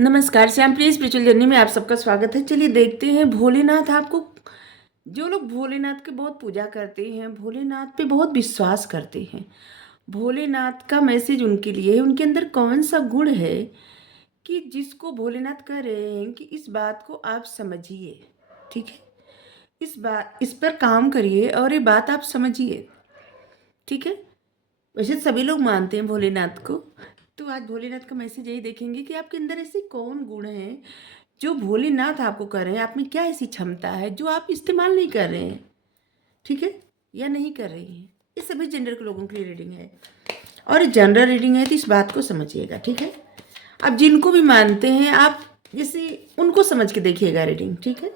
नमस्कार, श्याम प्रिय spiritual journey में आप सबका स्वागत है। चलिए देखते हैं भोलेनाथ आपको, जो लोग भोलेनाथ की बहुत पूजा करते हैं, भोलेनाथ पे बहुत विश्वास करते हैं, भोलेनाथ का मैसेज उनके लिए है। उनके अंदर कौन सा गुण है कि जिसको भोलेनाथ कह रहे हैं कि इस बात को आप समझिए, ठीक है, इस पर काम करिए और ये बात आप समझिए, ठीक है। वैसे सभी लोग मानते हैं भोलेनाथ को, तो आज भोलेनाथ का मैसेज यही देखेंगे कि आपके अंदर ऐसे कौन गुण हैं जो भोलेनाथ आपको कर रहे हैं। आप में क्या ऐसी क्षमता है जो आप इस्तेमाल नहीं कर रहे हैं, ठीक है, या नहीं कर रही हैं। ये सभी जेंडर के लोगों के लिए रीडिंग है और जनरल रीडिंग है, तो इस बात को समझिएगा, ठीक है। आप जिनको भी मानते हैं, आप जैसे उनको समझ के देखिएगा रीडिंग, ठीक है।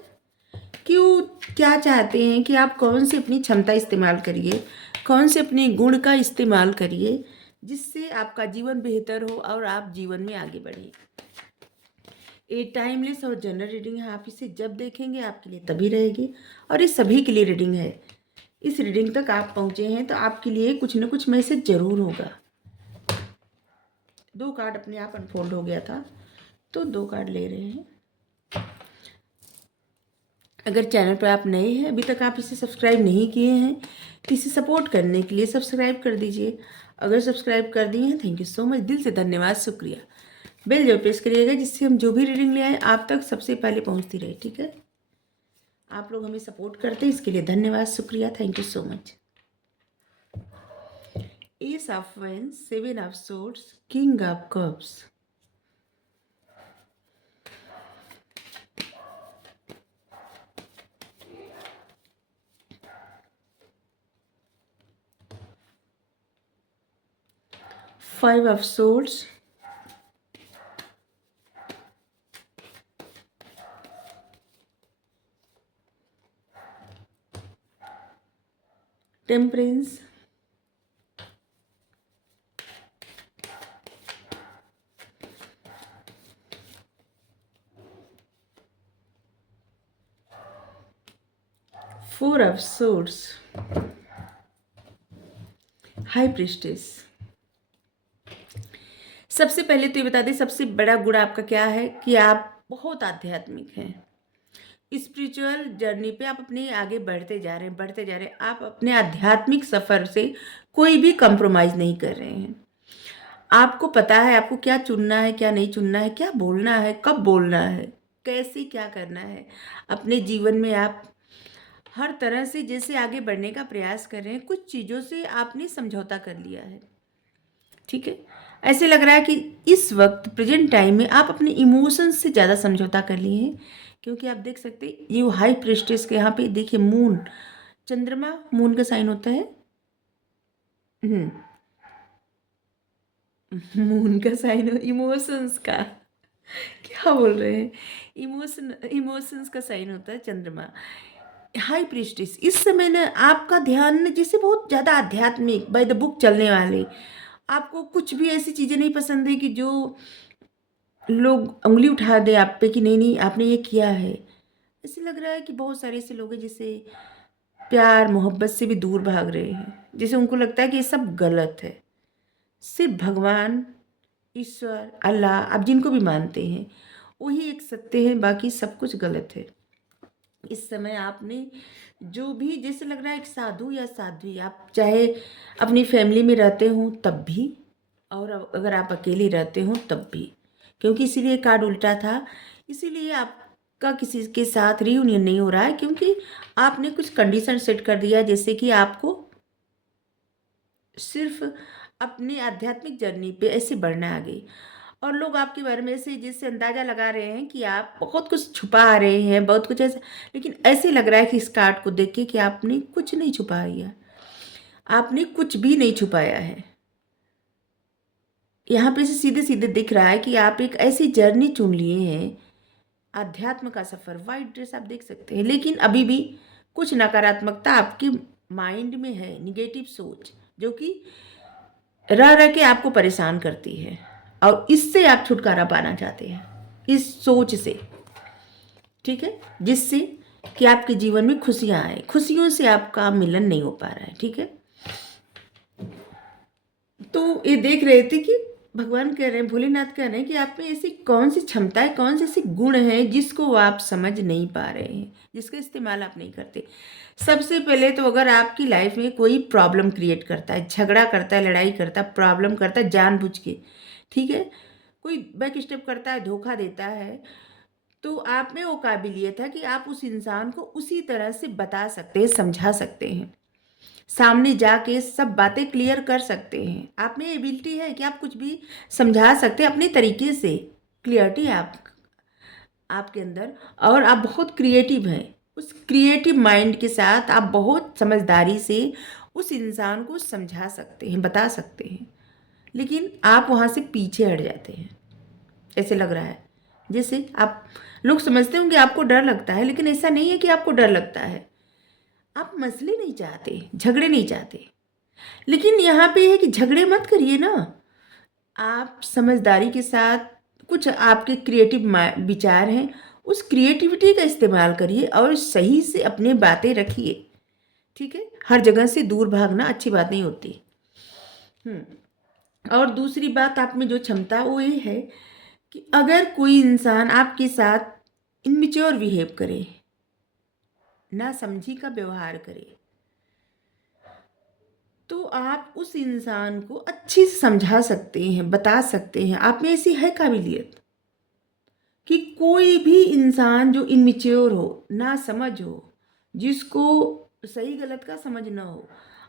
क्यों, क्या चाहते हैं कि आप कौन सी अपनी क्षमता इस्तेमाल करिए, कौन से अपने गुण का इस्तेमाल करिए जिससे आपका जीवन बेहतर हो और आप जीवन में आगे बढ़ें। ये टाइमलेस और जनरल रीडिंग है, आप इसे जब देखेंगे आपके लिए तभी रहेगी और ये सभी के लिए रीडिंग है। इस रीडिंग तक आप पहुंचे हैं तो आपके लिए कुछ न कुछ मैसेज जरूर होगा। 2 कार्ड अपने आप अनफोल्ड हो गया था, तो 2 कार्ड ले रहे हैं। अगर चैनल पर आप नए हैं, अभी तक आप इसे सब्सक्राइब नहीं किए हैं, तो इसे सपोर्ट करने के लिए सब्सक्राइब कर दीजिए। अगर सब्सक्राइब कर दिए हैं, थैंक यू सो मच, दिल से धन्यवाद, शुक्रिया। बेल जरूर प्रेस करिएगा जिससे हम जो भी रीडिंग ले आए आप तक सबसे पहले पहुंचती रहे, ठीक है। आप लोग हमें सपोर्ट करते हैं, इसके लिए धन्यवाद, शुक्रिया, thank you so much. S of wands, 7 of swords, king of cups, five of swords, temperance, four of swords, high priestess. सबसे पहले तो ये बता दें, सबसे बड़ा गुण आपका क्या है कि आप बहुत आध्यात्मिक हैं। स्पिरिचुअल जर्नी पे आप अपने आगे बढ़ते जा रहे हैं, बढ़ते जा रहे हैं। आप अपने आध्यात्मिक सफ़र से कोई भी कंप्रोमाइज़ नहीं कर रहे हैं। आपको पता है आपको क्या चुनना है, क्या नहीं चुनना है, क्या बोलना है, कब बोलना है, कैसे क्या करना है। अपने जीवन में आप हर तरह से जैसे आगे बढ़ने का प्रयास कर रहे हैं, कुछ चीज़ों से आपने समझौता कर लिया है, ठीक है। ऐसे लग रहा है कि इस वक्त प्रेजेंट टाइम में आप अपने इमोशंस से ज़्यादा समझौता कर लिए हैं, क्योंकि आप देख सकते हैं ये हाई प्रेस्टेस के यहाँ पे देखिए मून, चंद्रमा मून का साइन होता है। मून का साइन हो इमोशंस का, क्या बोल रहे हैं, इमोशंस का साइन होता है चंद्रमा। हाई प्रीस्टिस इस समय ना आपका ध्यान ना जैसे बहुत ज़्यादा आध्यात्मिक बाय द बुक चलने वाले, आपको कुछ भी ऐसी चीज़ें नहीं पसंद है कि जो लोग उंगली उठा दे आप पे कि नहीं नहीं आपने ये किया है। ऐसे लग रहा है कि बहुत सारे ऐसे लोग हैं जिसे प्यार मोहब्बत से भी दूर भाग रहे हैं, जैसे उनको लगता है कि ये सब गलत है। सिर्फ भगवान, ईश्वर, अल्लाह, आप जिनको भी मानते हैं वही एक सत्य है, बाकी सब कुछ गलत है। इस समय आपने जो भी जैसे लग रहा है एक साधु या साध्वी, आप चाहे अपनी फैमिली में रहते हो तब भी और अगर आप अकेले रहते हो तब भी, क्योंकि इसीलिए कार्ड उल्टा था, इसीलिए आपका किसी के साथ रियूनियन नहीं हो रहा है, क्योंकि आपने कुछ कंडीशन सेट कर दिया जैसे कि आपको सिर्फ अपनी आध्यात्मिक जर्नी पे ऐसे बढ़ना आगे। और लोग आपके बारे में ऐसे जिससे अंदाज़ा लगा रहे हैं कि आप बहुत कुछ छुपा रहे हैं, बहुत कुछ ऐसा, लेकिन ऐसे लग रहा है कि इस कार्ड को देख के कि आपने कुछ नहीं छुपाया, आपने कुछ भी नहीं छुपाया है। यहाँ पे से सीधे सीधे दिख रहा है कि आप एक ऐसी जर्नी चुन लिए हैं, आध्यात्म का सफ़र। वाइट ड्रेस आप देख सकते हैं, लेकिन अभी भी कुछ नकारात्मकता आपके माइंड में है, निगेटिव सोच जो कि रह रह के आपको परेशान करती है, और इससे आप छुटकारा पाना चाहते हैं, इस सोच से, ठीक है, जिससे कि आपके जीवन में खुशियाँ आए। खुशियों से आपका मिलन नहीं हो पा रहा है, ठीक है। तो ये देख रहे थे कि भगवान कह रहे हैं, भोलेनाथ कह रहे हैं कि आप में ऐसी कौन सी क्षमता है, कौन से ऐसे गुण हैं जिसको आप समझ नहीं पा रहे हैं, जिसका इस्तेमाल आप नहीं करते। सबसे पहले तो अगर आपकी लाइफ में कोई प्रॉब्लम क्रिएट करता है, झगड़ा करता है, लड़ाई करता है, प्रॉब्लम करता है जानबूझ के, ठीक है, कोई बैक स्टेप करता है, धोखा देता है, तो आप में वो काबिलियत है कि आप उस इंसान को उसी तरह से बता सकते हैं, समझा सकते हैं, सामने जाके सब बातें क्लियर कर सकते हैं। आप में एबिलिटी है कि आप कुछ भी समझा सकते हैं अपने तरीके से। क्लियरिटी है आपके अंदर, और आप बहुत क्रिएटिव हैं। उस क्रिएटिव माइंड के साथ आप बहुत समझदारी से उस इंसान को समझा सकते हैं, बता सकते हैं, लेकिन आप वहाँ से पीछे हट जाते हैं। ऐसे लग रहा है जैसे आप लोग समझते होंगे आपको डर लगता है, लेकिन ऐसा नहीं है कि आपको डर लगता है। आप मसले नहीं चाहते, झगड़े नहीं चाहते, लेकिन यहाँ पे है कि झगड़े मत करिए ना। आप समझदारी के साथ, कुछ आपके क्रिएटिव विचार हैं, उस क्रिएटिविटी का इस्तेमाल करिए और सही से अपनी बातें रखिए, ठीक है। हर जगह से दूर भागना अच्छी बात नहीं होती। और दूसरी बात आप में जो क्षमता वो ये है कि अगर कोई इंसान आपके साथ इनमिच्योर बिहेव करे, ना समझी का व्यवहार करे, तो आप उस इंसान को अच्छे से समझा सकते हैं, बता सकते हैं। आप में ऐसी है काबिलियत कि कोई भी इंसान जो इनमिच्योर हो, ना समझ हो, जिसको सही गलत का समझ ना हो,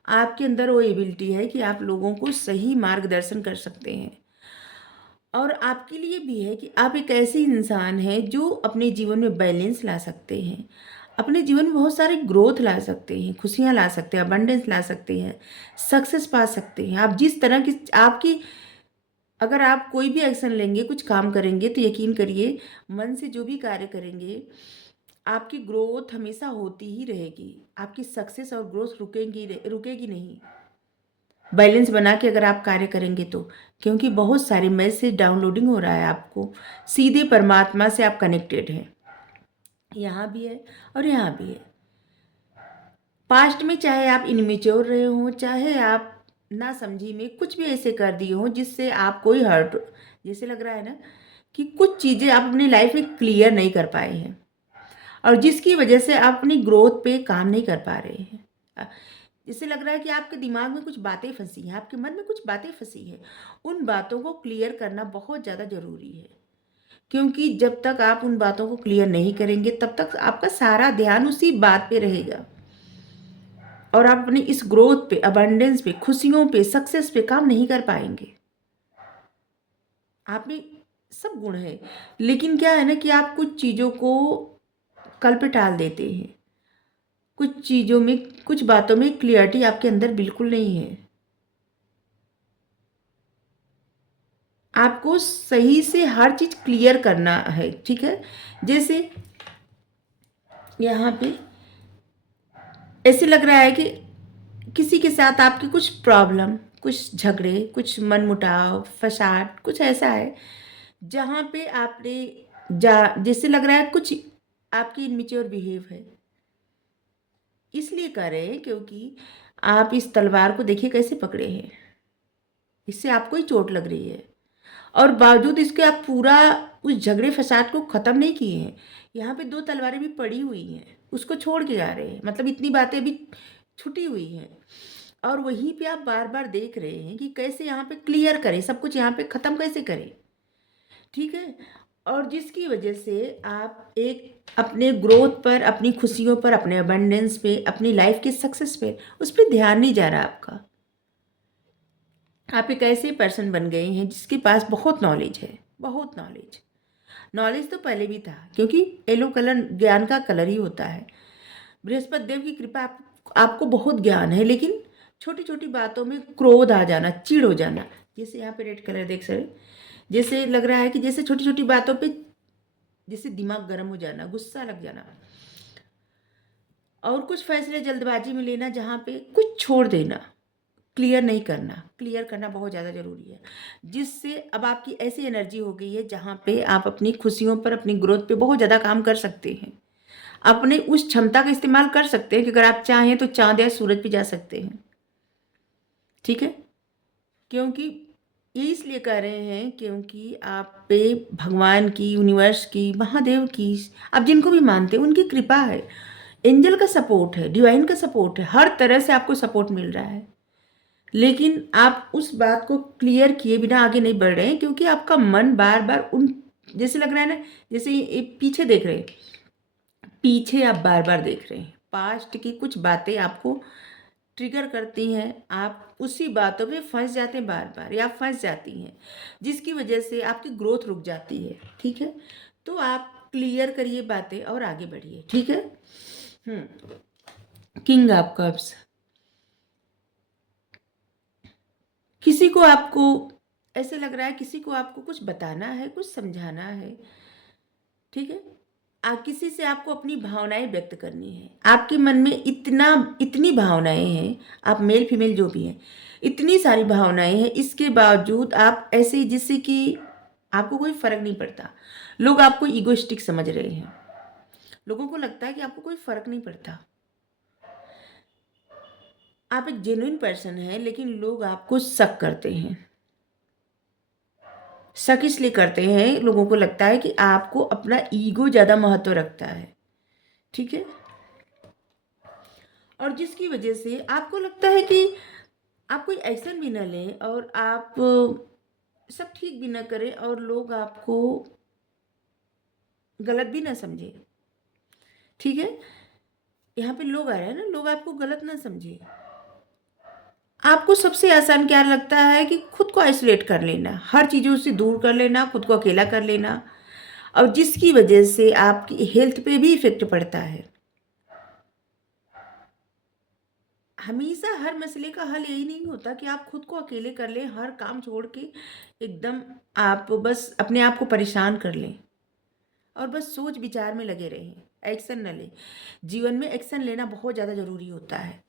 आपके अंदर वो एबिलिटी है कि आप लोगों को सही मार्गदर्शन कर सकते हैं। और आपके लिए भी है कि आप एक ऐसे इंसान हैं जो अपने जीवन में बैलेंस ला सकते हैं, अपने जीवन में बहुत सारे ग्रोथ ला सकते हैं, खुशियाँ ला सकते हैं, अबंडेंस ला सकते हैं, सक्सेस पा सकते हैं। आप जिस तरह की आपकी, अगर आप कोई भी एक्शन लेंगे, कुछ काम करेंगे, तो यकीन करिए मन से जो भी कार्य करेंगे, आपकी ग्रोथ हमेशा होती ही रहेगी। आपकी सक्सेस और ग्रोथ रुकेगी नहीं, बैलेंस बना के अगर आप कार्य करेंगे तो। क्योंकि बहुत सारे मैसेज डाउनलोडिंग हो रहा है, आपको सीधे परमात्मा से आप कनेक्टेड हैं, यहाँ भी है और यहाँ भी है। पास्ट में चाहे आप इनमेच्योर रहे हों, चाहे आप ना समझी में कुछ भी ऐसे कर दिए हों जिससे आप कोई हर्ट, जैसे लग रहा है ना कि कुछ चीज़ें आप अपनी लाइफ में क्लियर नहीं कर पाए हैं, और जिसकी वजह से आप अपनी ग्रोथ पे काम नहीं कर पा रहे हैं। जैसे लग रहा है कि आपके दिमाग में कुछ बातें फंसी हैं, आपके मन में कुछ बातें फंसी हैं। उन बातों को क्लियर करना बहुत ज़्यादा ज़रूरी है, क्योंकि जब तक आप उन बातों को क्लियर नहीं करेंगे तब तक आपका सारा ध्यान उसी बात पे रहेगा, और आप अपनी इस ग्रोथ पे, अबंडेंस पे, खुशियों पे, सक्सेस पे काम नहीं कर पाएंगे। आप में सब गुण है, लेकिन क्या है ना कि आप कुछ चीज़ों को कल पे टाल देते हैं। कुछ चीज़ों में, कुछ बातों में क्लियरिटी आपके अंदर बिल्कुल नहीं है। आपको सही से हर चीज़ क्लियर करना है, ठीक है। जैसे यहाँ पे ऐसे लग रहा है कि किसी के साथ आपकी कुछ प्रॉब्लम, कुछ झगड़े, कुछ मनमुटाव, फसाद, कुछ ऐसा है जहाँ पे आपने जैसे लग रहा है कुछ आपकी इनमिच्योर बिहेव है। इसलिए कर रहे हैं क्योंकि आप इस तलवार को देखिए कैसे पकड़े हैं, इससे आपको ही चोट लग रही है, और बावजूद इसके आप पूरा उस झगड़े फसाद को ख़त्म नहीं किए हैं। यहाँ पे दो तलवारें भी पड़ी हुई हैं, उसको छोड़ के जा रहे हैं, मतलब इतनी बातें भी छुटी हुई हैं, और वहीं पे आप बार बार देख रहे हैं कि कैसे यहाँ पे क्लियर करें, सब कुछ यहाँ पे ख़त्म कैसे करें, ठीक है। और जिसकी वजह से आप एक अपने ग्रोथ पर, अपनी खुशियों पर, अपने अबंडेंस पे, अपनी लाइफ के सक्सेस पे, उस पर ध्यान नहीं जा रहा आपका। आप एक ऐसे पर्सन बन गए हैं जिसके पास बहुत नॉलेज है, बहुत नॉलेज। नॉलेज तो पहले भी था, क्योंकि येलो कलर ज्ञान का कलर ही होता है। बृहस्पति देव की कृपा, आपको बहुत ज्ञान है, लेकिन छोटी छोटी बातों में क्रोध आ जाना, चिढ़ हो जाना। जैसे यहाँ पे रेड कलर देख सर, जैसे लग रहा है कि जैसे छोटी छोटी बातों पे जैसे दिमाग गर्म हो जाना, गुस्सा लग जाना, और कुछ फैसले जल्दबाजी में लेना, जहाँ पे कुछ छोड़ देना, क्लियर नहीं करना। क्लियर करना बहुत ज़्यादा ज़रूरी है, जिससे अब आपकी ऐसी एनर्जी हो गई है जहाँ पे आप अपनी खुशियों पर, अपनी ग्रोथ पे बहुत ज़्यादा काम कर सकते हैं। अपने उस क्षमता का इस्तेमाल कर सकते हैं कि अगर आप चाहें तो चाँद या सूरज पे जा सकते हैं, ठीक है। क्योंकि ये इसलिए कह रहे हैं क्योंकि आप पे भगवान की, यूनिवर्स की, महादेव की, आप जिनको भी मानते हैं उनकी कृपा है, एंजल का सपोर्ट है, डिवाइन का सपोर्ट है, हर तरह से आपको सपोर्ट मिल रहा है। लेकिन आप उस बात को क्लियर किए बिना आगे नहीं बढ़ रहे हैं क्योंकि आपका मन बार बार उन, जैसे लग रहा है ना, जैसे ये पीछे देख रहे हैं, पीछे आप बार बार देख रहे हैं, पास्ट की कुछ बातें आपको ट्रिगर करती हैं, आप उसी बातों पे फंस जाते हैं बार बार, या फंस जाती हैं, जिसकी वजह से आपकी ग्रोथ रुक जाती है। ठीक है, तो आप क्लियर करिए बातें और आगे बढ़िए। ठीक है। किंग ऑफ कप्स, किसी को आपको ऐसे लग रहा है, किसी को आपको कुछ बताना है, कुछ समझाना है। ठीक है, किसी से आपको अपनी भावनाएं व्यक्त करनी है, आपके मन में इतनी भावनाएं हैं, आप मेल फीमेल जो भी हैं, इतनी सारी भावनाएं हैं, इसके बावजूद आप ऐसे जिससे कि आपको कोई फर्क नहीं पड़ता। लोग आपको ईगोइस्टिक समझ रहे हैं, लोगों को लगता है कि आपको कोई फर्क नहीं पड़ता। आप एक जेन्युइन पर्सन हैं, लेकिन लोग आपको शक करते हैं। शक इसलिए करते हैं, लोगों को लगता है कि आपको अपना ईगो ज़्यादा महत्व रखता है। ठीक है, और जिसकी वजह से आपको लगता है कि आप कोई एक्शन भी ना लें और आप सब ठीक भी ना करें और लोग आपको गलत भी ना समझे। ठीक है, यहाँ पे लोग आ रहे हैं ना, लोग आपको गलत ना समझे। आपको सबसे आसान क्या लगता है कि खुद को आइसोलेट कर लेना, हर चीज़ों से दूर कर लेना, खुद को अकेला कर लेना, और जिसकी वजह से आपकी हेल्थ पे भी इफेक्ट पड़ता है। हमेशा हर मसले का हल यही नहीं होता कि आप खुद को अकेले कर लें, हर काम छोड़ के एकदम आप बस अपने आप को परेशान कर लें और बस सोच विचार में लगे रहें, एक्शन न लें। जीवन में एक्शन लेना बहुत ज़्यादा ज़रूरी होता है,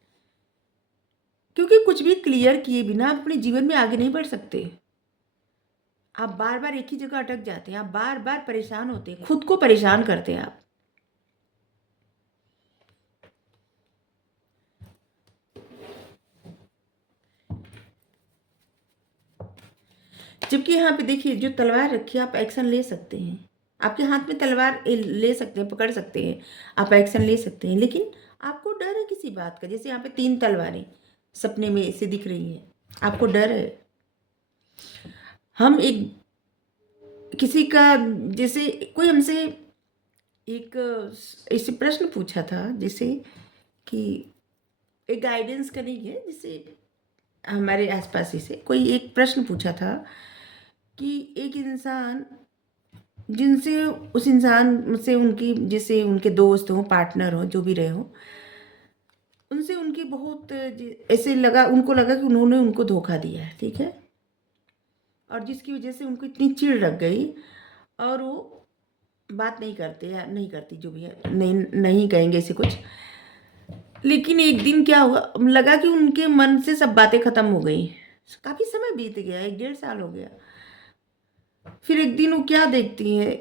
क्योंकि कुछ भी क्लियर किए बिना आप अपने जीवन में आगे नहीं बढ़ सकते। आप बार बार एक ही जगह अटक जाते हैं, आप बार बार परेशान होते हैं, खुद को परेशान करते हैं आप। जबकि यहाँ पे देखिए, जो तलवार रखी है, आप एक्शन ले सकते हैं, आपके हाथ में तलवार ले सकते हैं, पकड़ सकते हैं, आप एक्शन ले सकते हैं, लेकिन आपको डर है किसी बात का। जैसे यहाँ पे 3 तलवारें सपने में से दिख रही हैं, आपको डर है। हम एक किसी का, जैसे कोई हमसे एक ऐसे प्रश्न पूछा था, जैसे कि एक गाइडेंस का नहीं है, जैसे हमारे आसपास ही से कोई एक प्रश्न पूछा था कि एक इंसान जिनसे, उस इंसान से उनकी, जैसे उनके दोस्त हों, पार्टनर हों, जो भी रहे हों, उनसे उनकी बहुत ऐसे लगा, उनको लगा कि उन्होंने उनको धोखा दिया है। ठीक है, और जिसकी वजह से उनको इतनी चिढ़ लग गई और वो बात नहीं करते या नहीं करती, जो भी है, नहीं नहीं कहेंगे ऐसे कुछ। लेकिन एक दिन क्या हुआ, लगा कि उनके मन से सब बातें खत्म हो गई। काफ़ी समय बीत गया, 1 डेढ़ साल हो गया। फिर एक दिन वो क्या देखती है,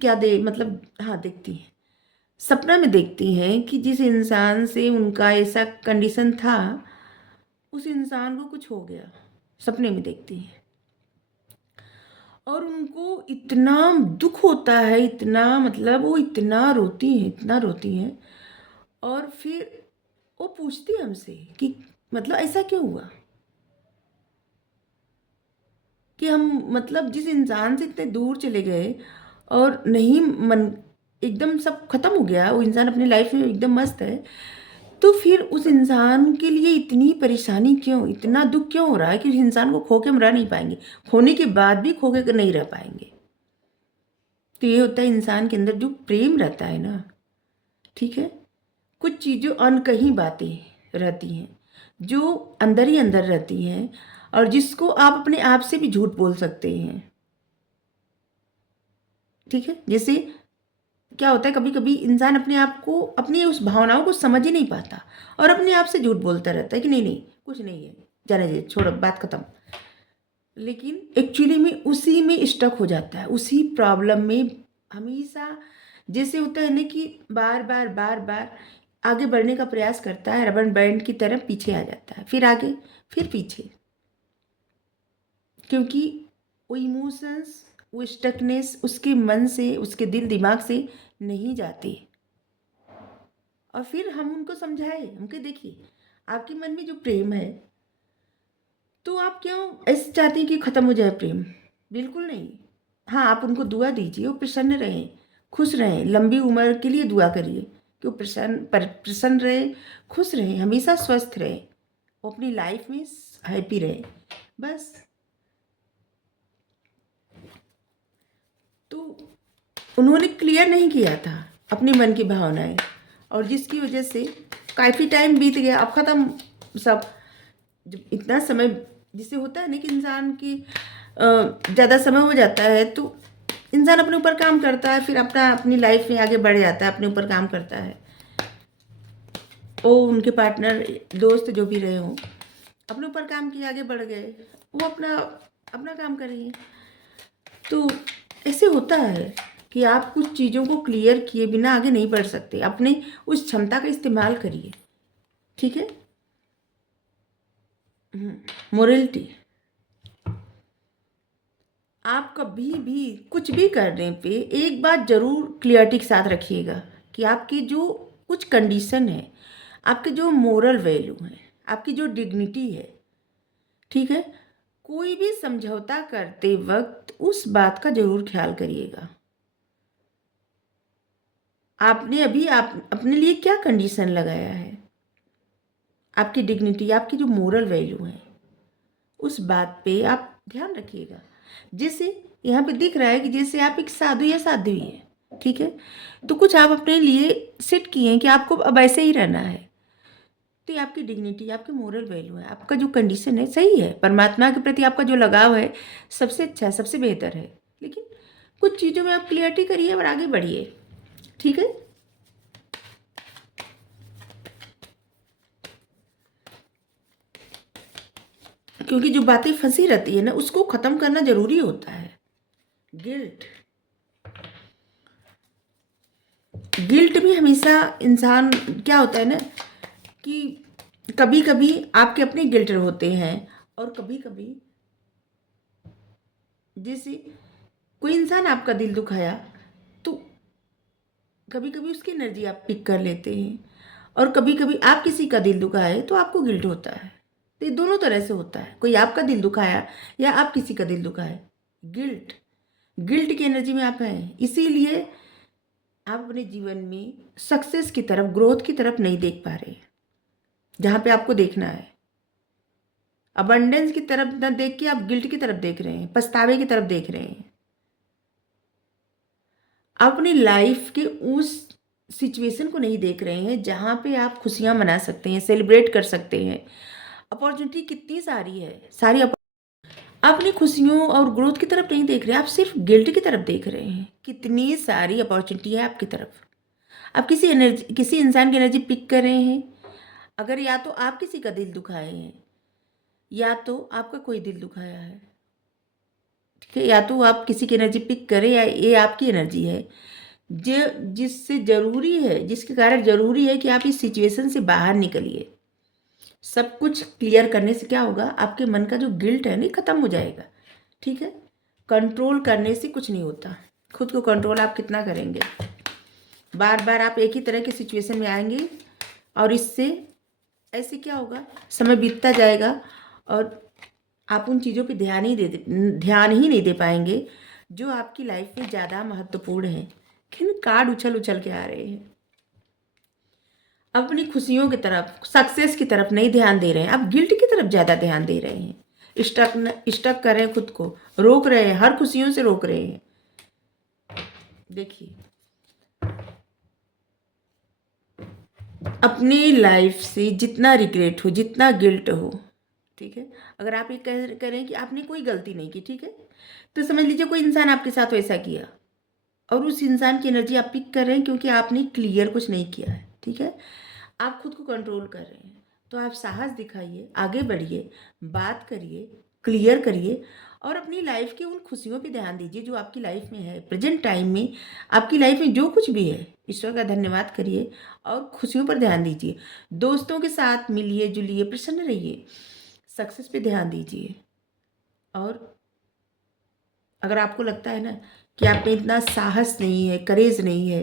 क्या दे मतलब, हाँ देखती है, सपना में देखती हैं कि जिस इंसान से उनका ऐसा कंडीशन था, उस इंसान को कुछ हो गया। सपने में देखती हैं और उनको इतना दुख होता है, इतना मतलब वो इतना रोती हैं, इतना रोती हैं। और फिर वो पूछती है हमसे कि मतलब ऐसा क्यों हुआ कि हम मतलब जिस इंसान से इतने दूर चले गए और नहीं मन, एकदम सब खत्म हो गया, वो इंसान अपनी लाइफ में एकदम मस्त है, तो फिर उस इंसान के लिए इतनी परेशानी क्यों, इतना दुख क्यों हो रहा है कि उस इंसान को खो के हम रह नहीं पाएंगे, खोने के बाद भी खो के नहीं रह पाएंगे। तो ये होता है इंसान के अंदर जो प्रेम रहता है ना। ठीक है, कुछ चीज़ों अनकही बातें रहती हैं जो अंदर ही अंदर रहती हैं और जिसको आप अपने आप से भी झूठ बोल सकते हैं। ठीक है, जैसे क्या होता है, कभी कभी इंसान अपने आप को, अपनी उस भावनाओं को समझ ही नहीं पाता और अपने आप से झूठ बोलता रहता है कि नहीं नहीं कुछ नहीं है, जाने दे, छोड़ो, बात खत्म। लेकिन एक्चुअली में उसी में स्टक हो जाता है, उसी प्रॉब्लम में हमेशा। जैसे होता है ना कि बार बार बार बार आगे बढ़ने का प्रयास करता है, रबर बैंड की तरह पीछे आ जाता है, फिर आगे, फिर पीछे। क्योंकि वो इमोशंस, वो स्टकनेस उसके मन से, उसके दिल दिमाग से नहीं जाते। और फिर हम उनको समझाए, हमके देखिए आपके मन में जो प्रेम है, तो आप क्यों ऐसे चाहती हैं कि ख़त्म हो जाए प्रेम? बिल्कुल नहीं। हाँ, आप उनको दुआ दीजिए, वो प्रसन्न रहें, खुश रहें, लंबी उम्र के लिए दुआ करिए कि वो प्रसन्न रहे, खुश रहे, हमेशा स्वस्थ रहे, वो अपनी लाइफ में हैप्पी रहे, बस। तो उन्होंने क्लियर नहीं किया था अपने मन की भावनाएं, और जिसकी वजह से काफ़ी टाइम बीत गया, अब ख़त्म सब। जब इतना समय जिसे होता है ना कि इंसान की ज़्यादा समय हो जाता है, तो इंसान अपने ऊपर काम करता है, फिर अपनी लाइफ में आगे बढ़ जाता है, अपने ऊपर काम करता है। वो उनके पार्टनर, दोस्त जो भी रहे हों, अपने ऊपर काम किए, आगे बढ़ गए, वो अपना अपना काम कर रही हैं। तो ऐसे होता है कि आप कुछ चीज़ों को क्लियर किए बिना आगे नहीं बढ़ सकते। अपने उस क्षमता का इस्तेमाल करिए, ठीक है। मोरलिटी, आप कभी भी कुछ भी करने पे एक बात ज़रूर क्लियरिटी के साथ रखिएगा कि आपकी जो कुछ कंडीशन है, आपके जो मोरल वैल्यू है, आपकी जो डिग्निटी है, ठीक है, कोई भी समझौता करते वक्त उस बात का ज़रूर ख्याल करिएगा। आपने अभी आप अपने लिए क्या कंडीशन लगाया है, आपकी डिग्निटी, आपकी जो मोरल वैल्यू है, उस बात पे आप ध्यान रखिएगा। जैसे यहाँ पे दिख रहा है कि जैसे आप एक साधु या साध्वी है, ठीक है, तो कुछ आप अपने लिए सेट किए हैं कि आपको अब ऐसे ही रहना है, तो ये आपकी डिग्निटी, आपकी मोरल वैल्यू है, आपका जो कंडीशन है सही है, परमात्मा के प्रति आपका जो लगाव है सबसे अच्छा है, सबसे बेहतर है। लेकिन कुछ चीज़ों में आप क्लियरिटी करिए और आगे बढ़िए, ठीक है। क्योंकि जो बातें फंसी रहती है ना, उसको ख़त्म करना ज़रूरी होता है। गिल्ट, गिल्ट भी हमेशा इंसान, क्या होता है ना कि कभी कभी आपके अपने गिल्ट होते हैं, और कभी कभी जैसे कोई इंसान आपका दिल दुखाया, तो कभी कभी उसकी एनर्जी आप पिक कर लेते हैं, और कभी कभी आप किसी का दिल दुखाए तो आपको गिल्ट होता है। तो ये दोनों तरह से होता है, कोई आपका दिल दुखाया या आप किसी का दिल दुखाए, गिल्ट, गिल्ट की एनर्जी में आप हैं। इसीलिए आप अपने जीवन में सक्सेस की तरफ, ग्रोथ की तरफ नहीं देख पा रहे, जहाँ पे आपको देखना है। अबंडेंस की तरफ न देख के आप गिल्ट की तरफ देख रहे हैं, पछतावे की तरफ देख रहे हैं। आप अपनी लाइफ के उस सिचुएशन को नहीं देख रहे हैं जहाँ पे आप खुशियाँ मना सकते हैं, सेलिब्रेट कर सकते हैं। अपॉर्चुनिटी कितनी सारी है, आप अपनी खुशियों और ग्रोथ की तरफ नहीं देख रहे हैं, आप सिर्फ गिल्ट की तरफ देख रहे हैं। कितनी सारी अपॉर्चुनिटी है आपकी तरफ। आप किसी इंसान की एनर्जी पिक कर रहे हैं। अगर या तो आप किसी का दिल दुखाए हैं, या तो आपका कोई दिल दुखाया है, ठीक है, या तो आप किसी की एनर्जी पिक करें, या ये आपकी एनर्जी है जो जिससे ज़रूरी है, जिसके कारण ज़रूरी है कि आप इस सिचुएशन से बाहर निकलिए। सब कुछ क्लियर करने से क्या होगा, आपके मन का जो गिल्ट है नहीं, ख़त्म हो जाएगा, ठीक है। कंट्रोल करने से कुछ नहीं होता, खुद को कंट्रोल आप कितना करेंगे। बार बार आप एक ही तरह की सिचुएशन में आएंगे, और इससे ऐसे क्या होगा, समय बीतता जाएगा और आप उन चीज़ों पे ध्यान ही नहीं दे पाएंगे जो आपकी लाइफ में ज़्यादा महत्वपूर्ण है। लेकिन कार्ड उछल उछल के आ रहे हैं, अपनी खुशियों की तरफ, सक्सेस की तरफ नहीं ध्यान दे रहे हैं, आप गिल्ट की तरफ ज़्यादा ध्यान दे रहे हैं। स्टक कर रहे हैं, खुद को रोक रहे हैं, हर खुशियों से रोक रहे हैं। देखिए, अपनी लाइफ से जितना रिग्रेट हो, जितना गिल्ट हो, ठीक है, अगर आप ये करें कि आपने कोई गलती नहीं की, ठीक है, तो समझ लीजिए कोई इंसान आपके साथ वैसा किया, और उस इंसान की एनर्जी आप पिक कर रहे हैं क्योंकि आपने क्लियर कुछ नहीं किया है, ठीक है, आप खुद को कंट्रोल कर रहे हैं। तो आप साहस दिखाइए, आगे बढ़िए, बात करिए, क्लियर करिए, और अपनी लाइफ की उन खुशियों पे ध्यान दीजिए जो आपकी लाइफ में है, प्रेजेंट टाइम में आपकी लाइफ में जो कुछ भी है, ईश्वर का धन्यवाद करिए और खुशियों पर ध्यान दीजिए। दोस्तों के साथ मिलिए जुलिए, प्रसन्न रहिए, सक्सेस पे ध्यान दीजिए, और अगर आपको लगता है ना कि आप में इतना साहस नहीं है, करेज नहीं है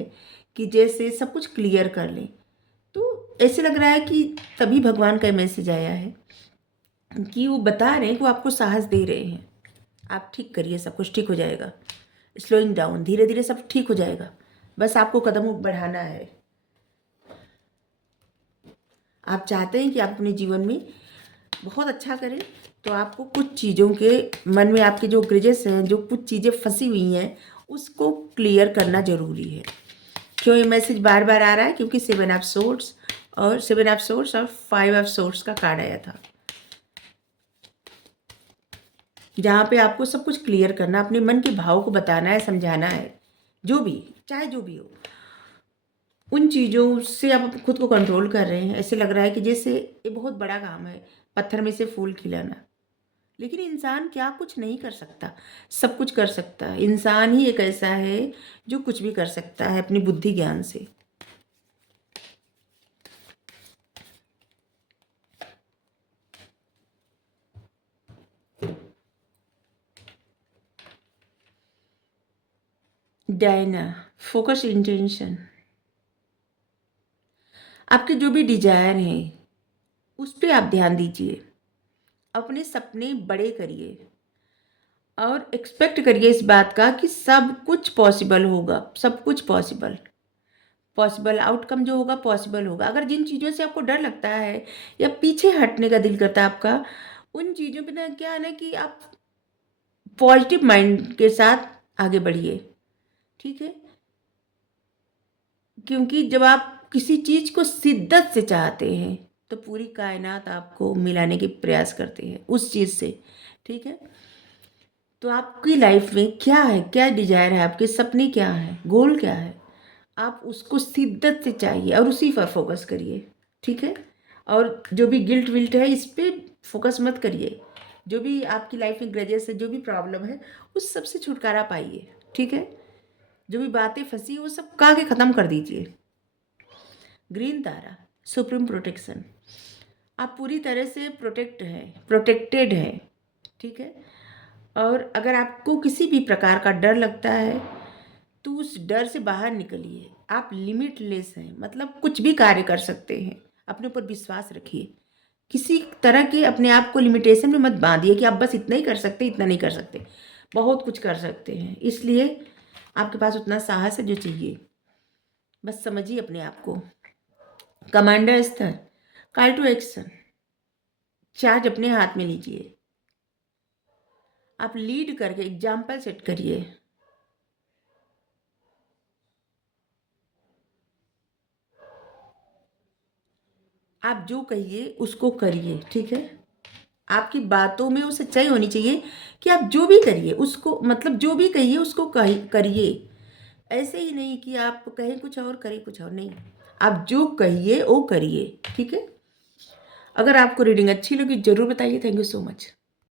कि जैसे सब कुछ क्लियर कर लें, तो ऐसे लग रहा है कि तभी भगवान का मैसेज आया है कि वो बता रहे हैं कि वो आपको साहस दे रहे हैं। आप ठीक करिए, सब कुछ ठीक हो जाएगा। स्लोइंग डाउन, धीरे धीरे सब ठीक हो जाएगा। बस आपको कदम बढ़ाना है। आप चाहते हैं कि आप अपने जीवन में बहुत अच्छा करें, तो आपको कुछ चीज़ों के मन में आपके जो ग्रजेस हैं, जो कुछ चीज़ें फंसी हुई हैं, उसको क्लियर करना ज़रूरी है। क्यों ये मैसेज बार बार आ रहा है? क्योंकि 7 ऑफ सोर्ड्स और 7 ऑफ सोर्ड्स और 5 ऑफ सोर्ड्स का कार्ड आया था, जहाँ पे आपको सब कुछ क्लियर करना, अपने मन के भाव को बताना है, समझाना है। जो भी, चाहे जो भी हो, उन चीज़ों से आप खुद को कंट्रोल कर रहे हैं। ऐसे लग रहा है कि जैसे ये बहुत बड़ा काम है, पत्थर में से फूल खिलाना। लेकिन इंसान क्या कुछ नहीं कर सकता? सब कुछ कर सकता है। इंसान ही एक ऐसा है जो कुछ भी कर सकता है अपनी बुद्धि ज्ञान से। Diana, focus intention. आपके जो भी डिजायर हैं उस पर आप ध्यान दीजिए। अपने सपने बड़े करिए और एक्सपेक्ट करिए इस बात का कि सब कुछ पॉसिबल होगा। सब कुछ पॉसिबल, पॉसिबल आउटकम जो होगा पॉसिबल होगा। अगर जिन चीज़ों से आपको डर लगता है या पीछे हटने का दिल करता है आपका, उन चीज़ों पे ना क्या है ना कि आप पॉजिटिव माइंड के साथ आगे बढ़िए, ठीक है? क्योंकि जब आप किसी चीज़ को शिद्दत से चाहते हैं तो पूरी कायनात आपको मिलाने के प्रयास करते हैं उस चीज़ से, ठीक है? तो आपकी लाइफ में क्या है, क्या डिजायर है, आपके सपने क्या हैं, गोल क्या है, आप उसको शिद्दत से चाहिए और उसी पर फोकस करिए, ठीक है? और जो भी गिल्ट विल्ट है इस पे फोकस मत करिए। जो भी आपकी लाइफ में ग्रजेस है, जो भी प्रॉब्लम है, उस सब से छुटकारा पाइए, ठीक है? जो भी बातें फंसी वो सब कहा के ख़त्म कर दीजिए। ग्रीन तारा, सुप्रीम प्रोटेक्शन। आप पूरी तरह से प्रोटेक्टेड हैं, ठीक है? और अगर आपको किसी भी प्रकार का डर लगता है तो उस डर से बाहर निकलिए। आप लिमिटलेस हैं, मतलब कुछ भी कार्य कर सकते हैं। अपने ऊपर विश्वास रखिए। किसी तरह के अपने आप को लिमिटेशन में मत बांधिए कि आप बस इतना ही कर सकते, इतना नहीं कर सकते। बहुत कुछ कर सकते हैं, इसलिए आपके पास उतना साहस है जो चाहिए। बस समझिए अपने आप को। कमांडर स्तर, कॉल टू एक्शन, चार्ज अपने हाथ में लीजिए। आप लीड करके एग्जाम्पल सेट करिए। आप जो कहिए उसको करिए, ठीक है? आपकी बातों में वो सच्चाई होनी चाहिए कि आप जो भी करिए उसको, मतलब जो भी कहिए उसको करिए। ऐसे ही नहीं कि आप कहें कुछ और करें कुछ और, नहीं। आप जो कहिए वो करिए, ठीक है? अगर आपको रीडिंग अच्छी लगी ज़रूर बताइए। Thank you so much.